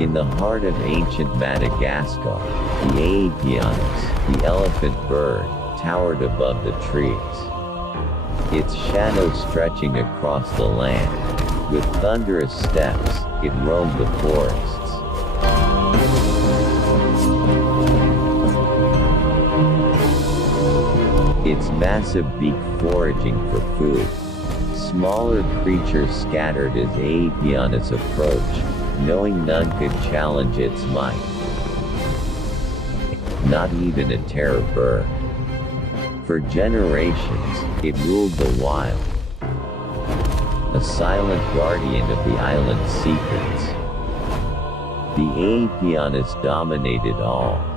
In the heart of ancient Madagascar, the Aepyonis, the elephant bird, towered above the trees. Its shadow stretching across the land. With thunderous steps, it roamed the forests. Its massive beak foraging for food. Smaller creatures scattered as Aepyonis approached, knowing none could challenge its might. Not even a terror bird. For generations, it ruled the wild. A silent guardian of the island's secrets. The Aepyonis dominated all.